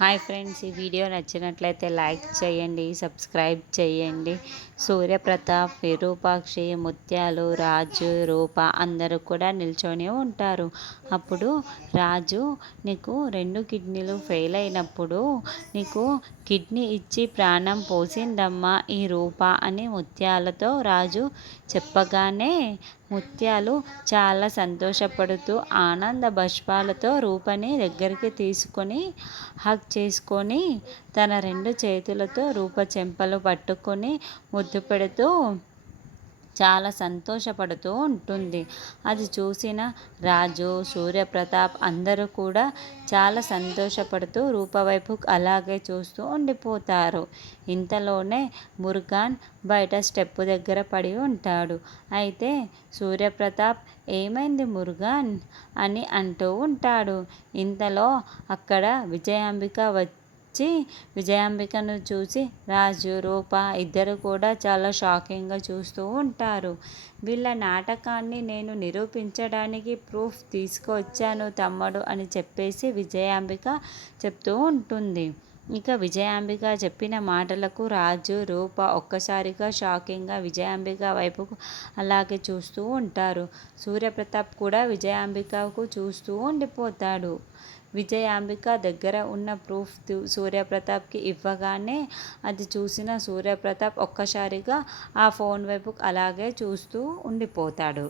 Hi friends, ఈ video నచ్చినట్లయితే like చేయండి, సబ్స్క్రైబ్ చేయండి. సూర్యప్రతాప్, విరూపాక్షి, ముత్యాలు, రాజు, రూప అందరూ కూడా నిల్చొని ఉంటారు. అప్పుడు రాజు, నీకు 2 కిడ్నీలు ఫెయిల్ అయినప్పుడు నీకు కిడ్నీ ఇచ్చి ప్రాణం పోసిందమ్మా ఈ రూప అని ముత్యాలతో రాజు చెప్పగానే ముత్యాలు చాలా సంతోషపడుతూ ఆనంద బాష్పాలతో రూపని దగ్గరికి తీసుకొని హగ్ చేసుకొని తన 2 చేతులతో రూప చెంపలు పట్టుకొని ముద్దు పెడుతూ చాలా సంతోషపడుతూ ఉంటుంది. అది చూసిన రాజు, సూర్యప్రతాప్ అందరూ కూడా చాలా సంతోషపడుతూ రూప వైపు అలాగే చూస్తూ ఉండిపోతారు. ఇంతలోనే మురుగన్ బయట స్టెప్పు దగ్గర పడి ఉంటాడు. అయితే సూర్యప్రతాప్, ఏమైంది మురుగన్ అని అంటూ ఉంటాడు. ఇంతలో అక్కడ విజయాంబిక విజయాంబికను చూసి రాజు, రూప ఇద్దరు కూడా చాలా షాకింగ్గా చూస్తూ ఉంటారు. వీళ్ళ నాటకాన్ని నేను నిరూపించడానికి ప్రూఫ్ తీసుకొచ్చాను తమ్ముడు అని చెప్పేసి విజయాంబిక చెప్తూ ఉంటుంది. ఇక విజయాంబిక చెప్పిన మాటలకు రాజు, రూప ఒక్కసారిగా షాకింగ్గా విజయాంబిక వైపుకు అలాగే చూస్తూ ఉంటారు. సూర్యప్రతాప్ కూడా విజయాంబికకు చూస్తూ ఉండిపోతాడు. విజయాంబిక దగ్గర ఉన్న ప్రూఫ్ సూర్యప్రతాప్కి ఇవ్వగానే అది చూసిన సూర్యప్రతాప్ ఒక్కసారిగా ఆ ఫోన్ వైపు అలాగే చూస్తూ ఉండిపోతాడు.